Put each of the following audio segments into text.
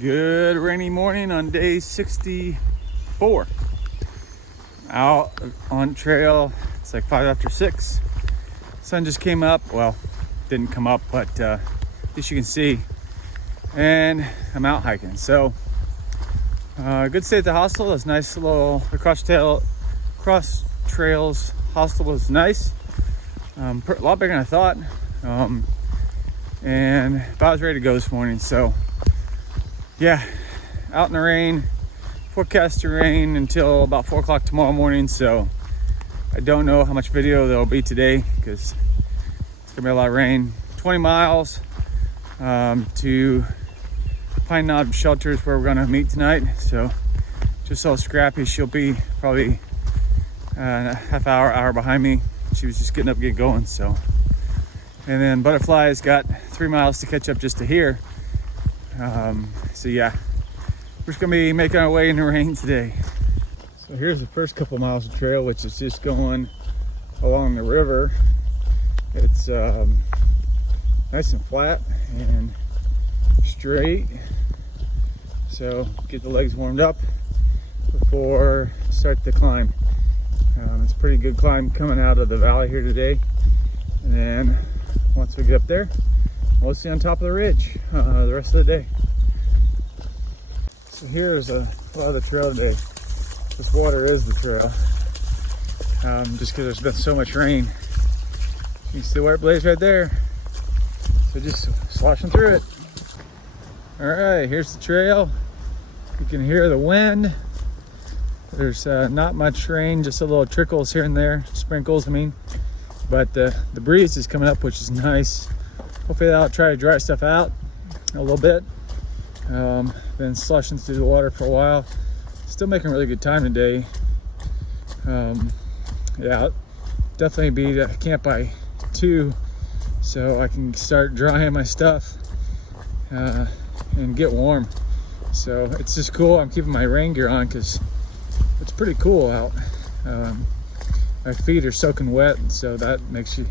Good rainy morning on day 64. Out on trail. It's like 5 after 6. Sun just came up. Well, didn't come up, but at least you can see. And I'm out hiking. So, good stay at the hostel. It's nice little cross trails hostel was nice. A lot bigger than I thought. And about as ready to go this morning. So, yeah, out in the rain, forecast to rain until about 4 o'clock tomorrow morning. So I don't know how much video there'll be today because it's gonna be a lot of rain. 20 miles to Pine Knob Shelters where we're gonna meet tonight. So just saw Scrappy. She'll be probably a half hour behind me. She was just getting up, get going. So, and then Butterfly's got 3 miles to catch up just to here. So yeah, we're just gonna be making our way in the rain today. So here's the first couple miles of trail, which is just going along the river. It's nice and flat and straight. So get the legs warmed up before start the climb. It's a pretty good climb coming out of the valley here today. And then once we get up there, mostly on top of the ridge the rest of the day. So here's a lot of the trail today. This water is the trail. Just because there's been so much rain. You can see the white blaze right there. So just sloshing through it. All right, here's the trail. You can hear the wind. There's not much rain, just a little trickles here and there, sprinkles I mean. But the breeze is coming up, which is nice. Hopefully that'll try to dry stuff out a little bit. Been slushing through the water for a while. Still making really good time today. Yeah, I'll definitely be at camp by 2 so I can start drying my stuff and get warm. So it's just cool. I'm keeping my rain gear on because it's pretty cool out. My feet are soaking wet, so that makes you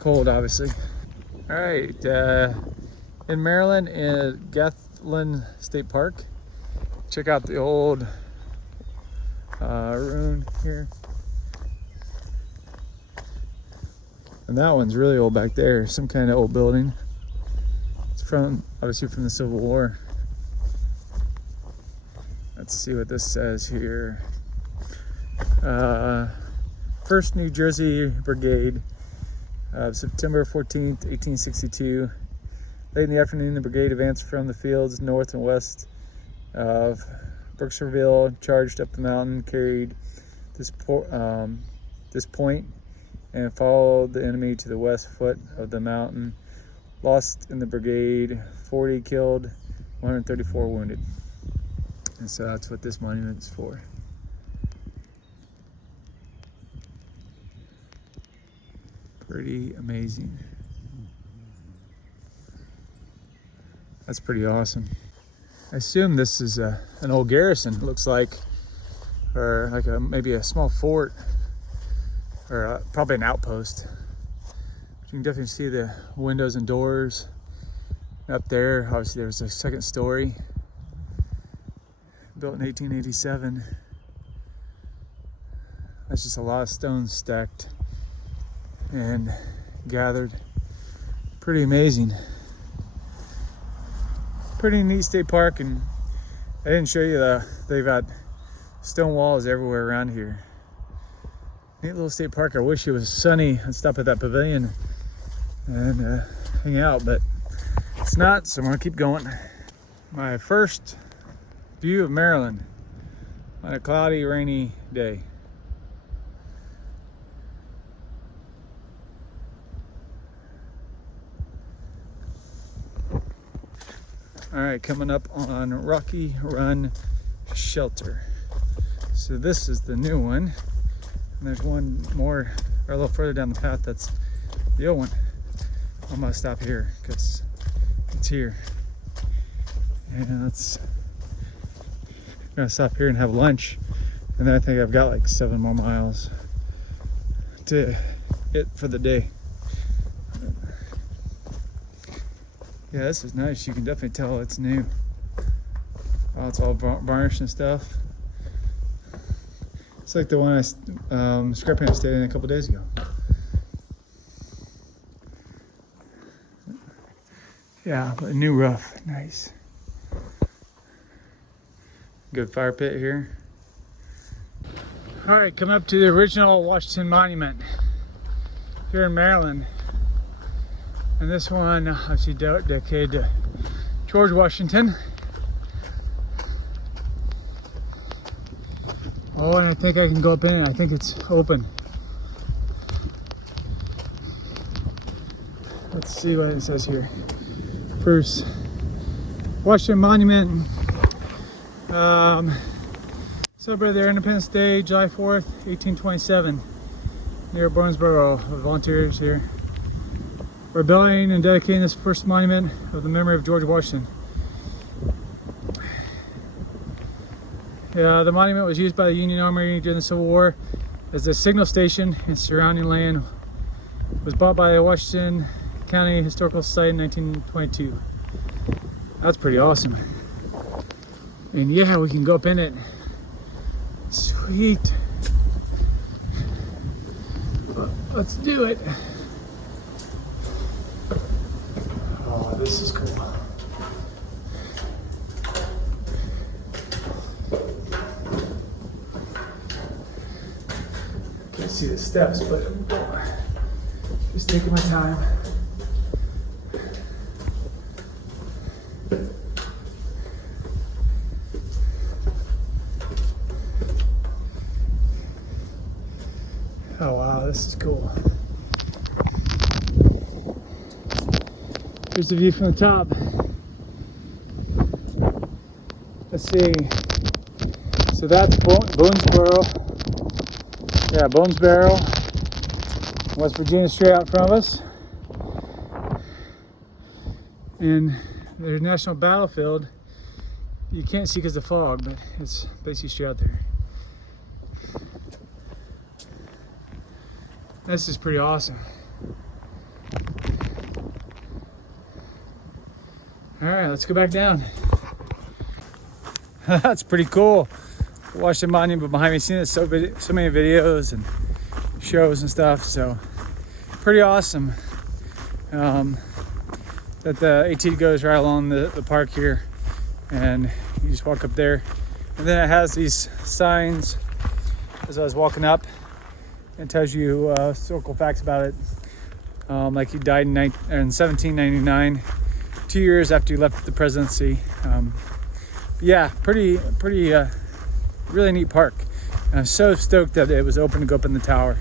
cold, obviously. All right, in Maryland, in Gathland State Park. Check out the old ruin here. And that one's really old back there, some kind of old building. It's obviously from the Civil War. Let's see what this says here. 1st New Jersey Brigade, September 14th, 1862. Late in the afternoon, the brigade advanced from the fields north and west of Brooksville, charged up the mountain, carried this point, and followed the enemy to the west foot of the mountain. Lost in the brigade, 40 killed, 134 wounded. And so that's what this monument is for. Pretty amazing. That's pretty awesome. I assume this is an old garrison, it looks like, or like maybe a small fort, or probably an outpost. You can definitely see the windows and doors up there. Obviously there's a second story, built in 1887. That's just a lot of stones stacked and gathered. Pretty amazing. Pretty neat state park, and I didn't show you they've got stone walls everywhere around here. Neat little state park. I wish it was sunny and stop at that pavilion and hang out, but it's not, so I'm gonna keep going. My first view of Maryland on a cloudy, rainy day. All right, coming up on Rocky Run Shelter. So this is the new one. And there's one more, or a little further down the path, that's the old one. I'm gonna stop here because it's here. And I'm gonna stop here and have lunch. And then I think I've got like 7 more miles to hit for the day. Yeah, this is nice. You can definitely tell it's new. Oh, it's all varnished and stuff. It's like the one scrapping I stayed in a couple days ago. Yeah, but a new roof, nice. Good fire pit here. All right, coming up to the original Washington Monument here in Maryland. And this one obviously dedicated to George Washington. Oh, and I think I can go up in it. I think it's open. Let's see what it says here. First, Washington Monument. Celebrated their Independence Day, July 4th, 1827. Near Bonesboro, volunteers here. We're building and dedicating this first monument of the memory of George Washington. The monument was used by the Union Army during the Civil War as a signal station, and surrounding land was bought by the Washington County Historical Society in 1922. That's pretty awesome. And yeah, we can go up in it. Sweet. Let's do it. Oh, this is cool. Can't see the steps, but I'm just taking my time. Oh wow, this is cool. Here's the view from the top. Let's see. So that's Bonesboro. Yeah, Bonesboro. West Virginia straight out in front of us. And there's National Battlefield. You can't see because of the fog, but it's basically straight out there. This is pretty awesome. All right, let's go back down. That's pretty cool. Washington Monument behind me, seen it so many videos and shows and stuff. So pretty awesome that the AT goes right along the park here, and you just walk up there, and then it has these signs as I was walking up. It tells you historical facts about it, like he died in 1799, 2 years after he left the presidency. Yeah, pretty really neat park. And I'm so stoked that it was open to go up in the tower.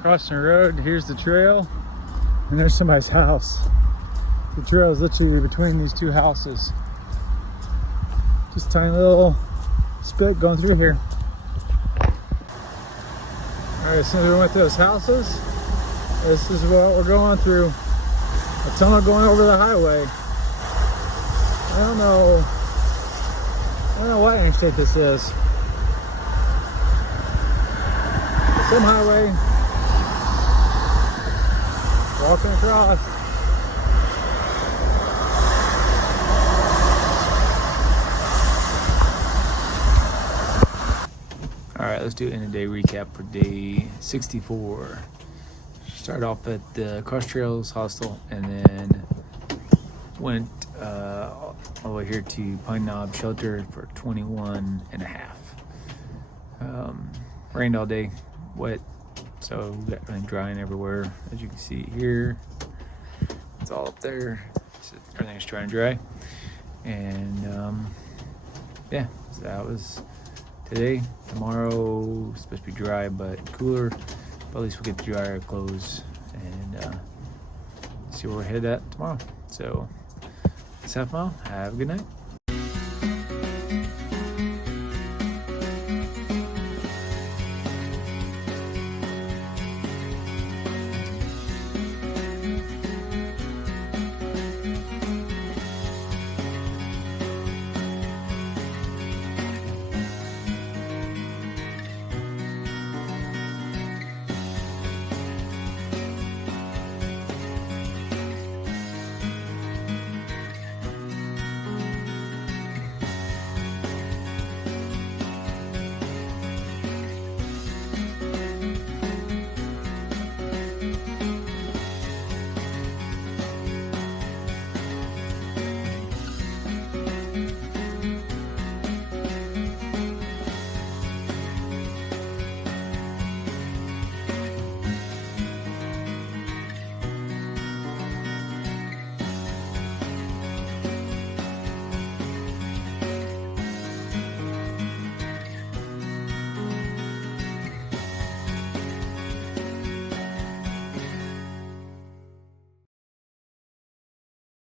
Crossing the road, here's the trail, and there's somebody's house. The trail is literally between these two houses. Just a tiny little spit going through here. All right, so we went to those houses. This is what we're going through. A tunnel going over the highway. I don't know what interstate this is. Some highway. Walking across. All right, let's do an end of day recap for day 64. Start off at the Cross Trails Hostel, and then went all the way here to Pine Knob Shelter for 21 and a half. Rained all day, wet, so we got everything drying everywhere. As you can see here, it's all up there. So everything's trying to dry. And yeah, so that was today. Tomorrow supposed to be dry but cooler, but at least we'll get to dry our clothes and see where we're headed at tomorrow. So, it's half mile. Have a good night.